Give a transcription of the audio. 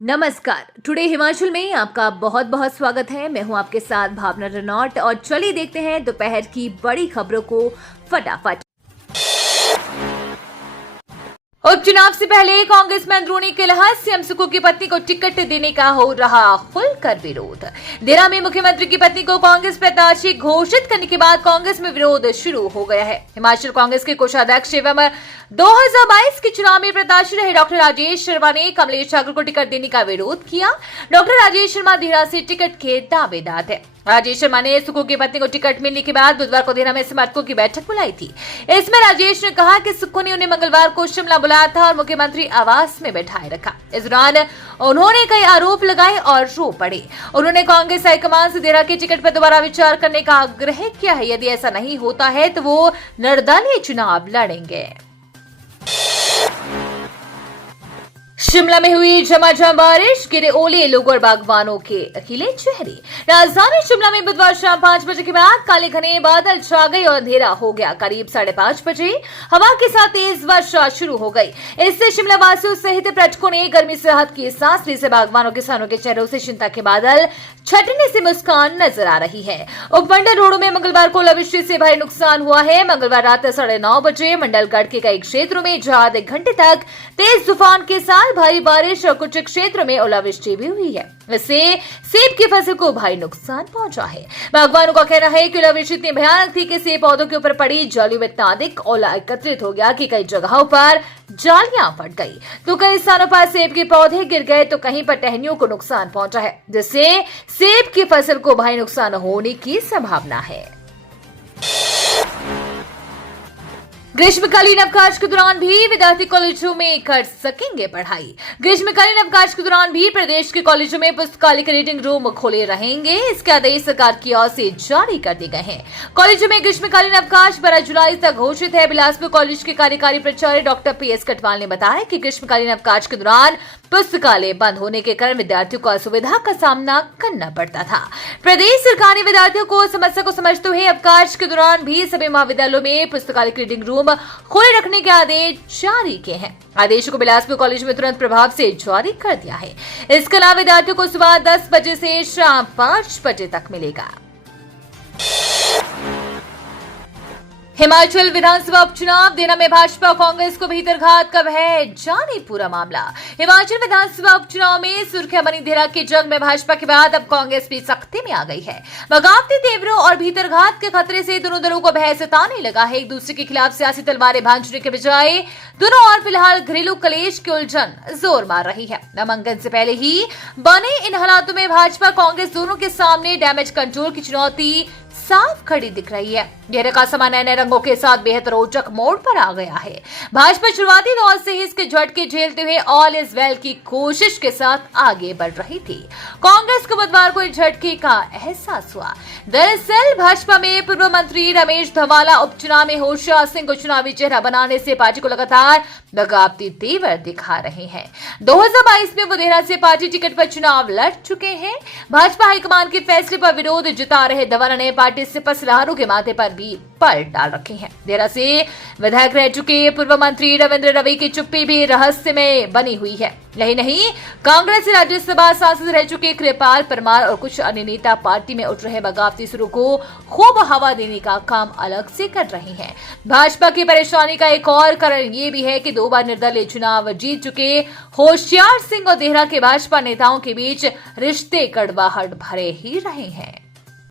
नमस्कार। टुडे हिमाचल में आपका बहुत बहुत स्वागत है। मैं हूं आपके साथ भावना रनौट और चलिए देखते हैं दोपहर की बड़ी खबरों को फटाफट। उपचुनाव से पहले कांग्रेस में अंदरूनी कलह, सीएम सुक्खू की पत्नी को टिकट देने का हो रहा खुलकर विरोध। देरा में मुख्यमंत्री की पत्नी को कांग्रेस प्रत्याशी घोषित करने के बाद कांग्रेस में विरोध शुरू हो गया है। हिमाचल कांग्रेस के कोषाध्यक्ष एवं 2022 के चुनाव में प्रत्याशी रहे डॉक्टर राजेश शर्मा ने कमलेश ठाकुर को टिकट देने का विरोध किया। डॉक्टर राजेश शर्मा देरा से टिकट के दावेदार थे। राजेश शर्मा ने सुक्खू की पत्नी को टिकट मिलने के बाद बुधवार को देरा में समर्थकों की बैठक बुलाई थी। इसमें राजेश ने कहा कि सुक्खू ने उन्हें मंगलवार को शिमला बुलाया था और मुख्यमंत्री आवास में बैठाए रखा। इस दौरान उन्होंने कई आरोप लगाए और रो पड़े। उन्होंने कांग्रेस हाईकमान से देरा के टिकट पर दोबारा विचार करने का आग्रह किया है। यदि ऐसा नहीं होता है तो वो निर्दलीय चुनाव लड़ेंगे। शिमला में हुई झमाझम बारिश, गिरे ओले, लोगों और बागवानों के खिले चेहरे। राजधानी शिमला में बुधवार शाम 5 बजे के बाद काले घने बादल छा गए और अंधेरा हो गया। करीब 5:30 बजे हवा के साथ तेज वर्षा शुरू हो गई। इससे शिमला वासियों सहित पर्यटकों ने गर्मी से राहत की सांस ली। से बागवानों किसानों के चेहरों से चिंता के बादल छटने से मुस्कान नजर आ रही है। उपमंडल रोडों में मंगलवार को ओलावृष्टि से भारी नुकसान हुआ है। मंगलवार रात 9:30 बजे मंडलगढ़ के कई क्षेत्रों में जहां आधे घंटे तक तेज तूफान के साथ भारी बारिश और कुछ क्षेत्रों में ओलावृष्टि भी हुई है। इससे सेब की फसल को भारी नुकसान पहुंचा है। बागवानों का कहना है कि ओलावृष्टि इतनी भयानक थी कि सेब पौधों के ऊपर पड़ी जालियों में इतना अधिक ओला एकत्रित हो गया कि कई जगहों पर जालियां फट गई, तो कई स्थानों पर सेब के पौधे गिर गए, तो कहीं पर टहनियों को नुकसान पहुंचा है, जिससे सेब की फसल को भारी नुकसान होने की संभावना है। ग्रीष्मकालीन अवकाश के दौरान भी विद्यार्थी कॉलेजों में कर सकेंगे पढ़ाई। ग्रीष्मकालीन अवकाश के दौरान भी प्रदेश के कॉलेजों में पुस्तकालय के रीडिंग रूम खुले रहेंगे। इसके आदेश सरकार की ओर से जारी कर दिए गए हैं। कॉलेजों में ग्रीष्मकालीन अवकाश 12 जुलाई तक घोषित है। बिलासपुर कॉलेज के कार्यकारी प्राचार्य डॉक्टर PS कटवाल ने बताया कि ग्रीष्मकालीन अवकाश के दौरान पुस्तकालय बंद होने के कारण विद्यार्थियों को असुविधा का सामना करना पड़ता था। प्रदेश सरकार ने विद्यार्थियों को समस्या को समझते हुए अवकाश के दौरान भी सभी महाविद्यालयों में पुस्तकालय के रीडिंग रूम खुले रखने के आदेश जारी किए हैं। आदेश को बिलासपुर कॉलेज में तुरंत प्रभाव से जारी कर दिया है। इसके अलावा विद्यार्थियों को सुबह 10 बजे से शाम 5 बजे तक मिलेगा। हिमाचल विधानसभा उपचुनाव, देना में भाजपा और कांग्रेस को भीतरघात कब है, जाने पूरा मामला। हिमाचल विधानसभा उपचुनाव में सुर्खियां बनी देरा के जंग में भाजपा के बाद अब कांग्रेस भी सख्ती में आ गई है। बगावती तेवरों और भीतरघात के खतरे से दोनों दलों को भय सताने लगा है। एक दूसरे के खिलाफ सियासी तलवारें भांजने के बजाय दोनों और फिलहाल घरेलू कलेश की उलझन जोर मार रही है। नामांकन से पहले ही बने इन हालातों में भाजपा कांग्रेस दोनों के सामने डैमेज कंट्रोल की चुनौती साफ खड़ी दिख रही है। घेरे का समा नए नए रंगों के साथ बेहद रोचक मोड़ पर आ गया है। भाजपा शुरुआती दौर से ही इसके झटके झेलते हुए ऑल इज वेल की कोशिश के साथ आगे बढ़ रही थी। कांग्रेस को बुधवार को इस झटके का एहसास हुआ। दरअसल भाजपा में पूर्व मंत्री रमेश धवाला उपचुनाव में होशियार सिंह को चुनावी चेहरा बनाने से पार्टी को लगातार बगावती तेवर दिखा रहे हैं। 2022 में वो देहरा से पार्टी टिकट पर चुनाव लड़ चुके हैं। भाजपा हाईकमान के फैसले पर विरोध जता रहे धवाला ने पार्टी से पसलहारों के माथे पर भी पलट डाल रखे हैं। देहरा से विधायक रह चुके पूर्व मंत्री रविंद्र रवि की चुप्पी भी रहस्यमय बनी हुई है। यही नहीं, कांग्रेस से राज्यसभा सांसद रह चुके कृपाल परमार और कुछ अन्य नेता पार्टी में उठ रहे बगावती सुरों को खूब हवा देने का काम अलग से कर रहे हैं। भाजपा की परेशानी का एक और कारण ये भी है कि 2 बार निर्दलीय चुनाव जीत चुके होशियार सिंह और देहरा के भाजपा नेताओं के बीच रिश्ते कड़वाहट भरे ही रहे हैं।